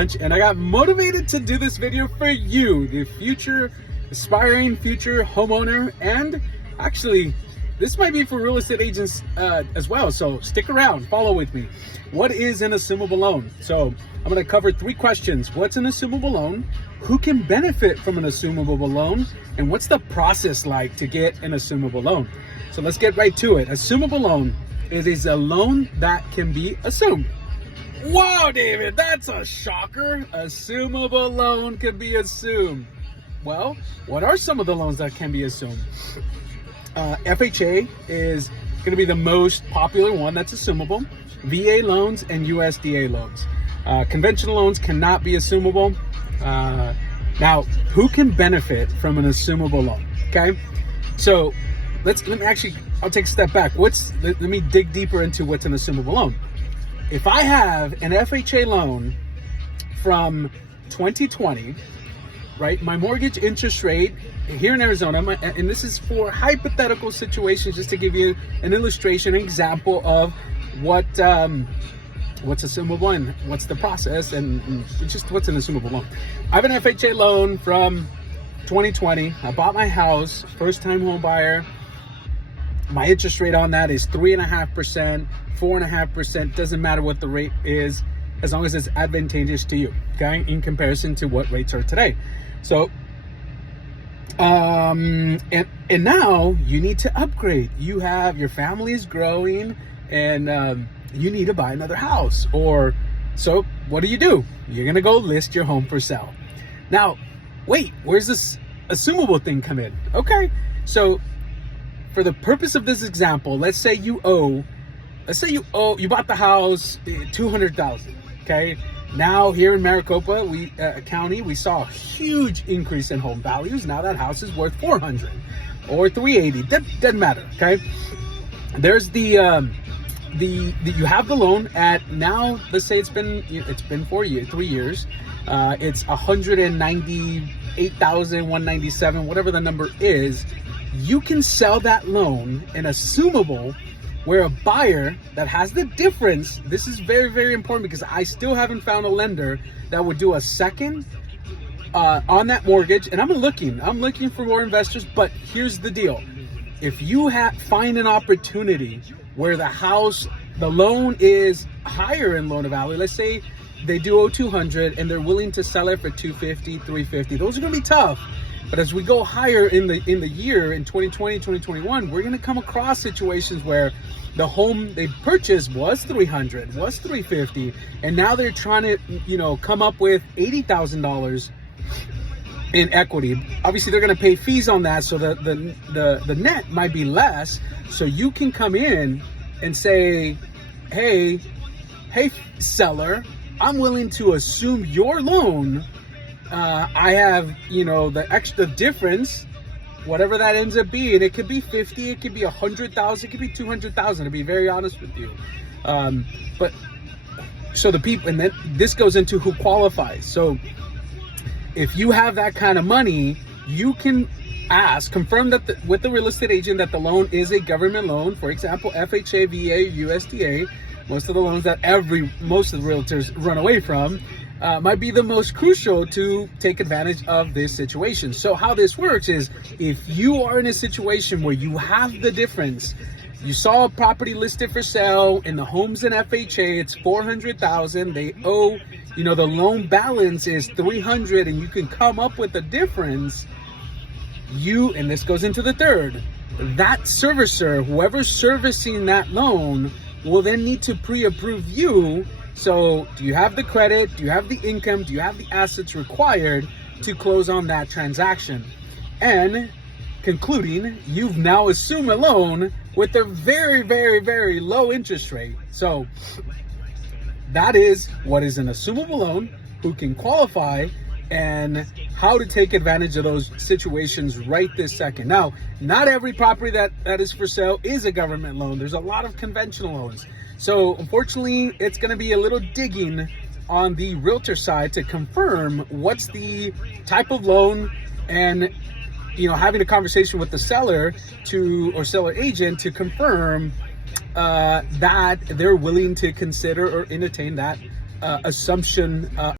And I got motivated to do this video for you, the aspiring future homeowner, and actually this might be for real estate agents as well. So stick around, follow with me. What is an assumable loan? So I'm going to cover 3 questions. What's an assumable loan? Who can benefit from an assumable loan? And what's the process like to get an assumable loan? So let's get right to it. Assumable loan is a loan that can be assumed. Wow, David, that's a shocker. Assumable loan can be assumed. Well, what are some of the loans that can be assumed? FHA is going to be the most popular one that's assumable. VA loans and USDA loans. Conventional loans cannot be assumable. Now, who can benefit from an assumable loan? Okay, so I'll take a step back. Let me dig deeper into what's an assumable loan. If I have an FHA loan from 2020, right, my mortgage interest rate here in Arizona, and this is for hypothetical situations, just to give you an illustration, an example of what's assumable and what's the process, and just what's an assumable loan. I have an FHA loan from 2020. I bought my house, first-time home buyer. My interest rate on that is 3.5%, 4.5%. Doesn't matter what the rate is, as long as it's advantageous to you, okay, in comparison to what rates are today. So, and now you need to upgrade. Your family is growing, and you need to buy another house. So what do? You're gonna go list your home for sale. Now, wait, where's this assumable thing come in? Okay, so for the purpose of this example, let's say you bought the house $200,000. Okay, now here in Maricopa County, we saw a huge increase in home values. Now that house is worth $400,000 or $380,000. Doesn't matter. Okay, there's you have the loan at, now let's say it's been 3 years. It's $198,197, whatever the number is. You can sell that loan in assumable, where a buyer that has the difference. This is very, very important, because I still haven't found a lender that would do a second on that mortgage. And I'm looking for more investors, but here's the deal. If you find an opportunity where the loan is higher in loan to value, let's say they do owe $200,000 and they're willing to sell it for $250,000, $350,000. Those are going to be tough. But as we go higher in the year, in 2020, 2021, we're going to come across situations where the home they purchased was $300,000, was $350,000, and now they're trying to, come up with $80,000 in equity. Obviously, they're going to pay fees on that, so the net might be less. So you can come in and say, hey, seller, I'm willing to assume your loan. I have, the extra difference, whatever that ends up being. It could be 50, it could be 100,000, it could be 200,000, to be very honest with you. But so the people, and then this goes into who qualifies. So if you have that kind of money, you can confirm that with the real estate agent that the loan is a government loan. For example, FHA, VA, USDA, most of the loans that most of the realtors run away from. Might be the most crucial to take advantage of this situation. So how this works is, if you are in a situation where you have the difference, you saw a property listed for sale and the home's in FHA, it's $400,000, they owe, the loan balance is $300,000, and you can come up with the difference, and this goes into the third, that servicer, whoever's servicing that loan, will then need to pre-approve you. So do you have the credit? Do you have the income? Do you have the assets required to close on that transaction? And concluding, you've now assumed a loan with a very, very, very low interest rate. So that is what is an assumable loan, who can qualify, and how to take advantage of those situations right this second. Now, not every property that is for sale is a government loan. There's a lot of conventional loans. So unfortunately, it's going to be a little digging on the realtor side to confirm what's the type of loan, and having a conversation with the seller or seller agent to confirm that they're willing to consider or entertain that assumption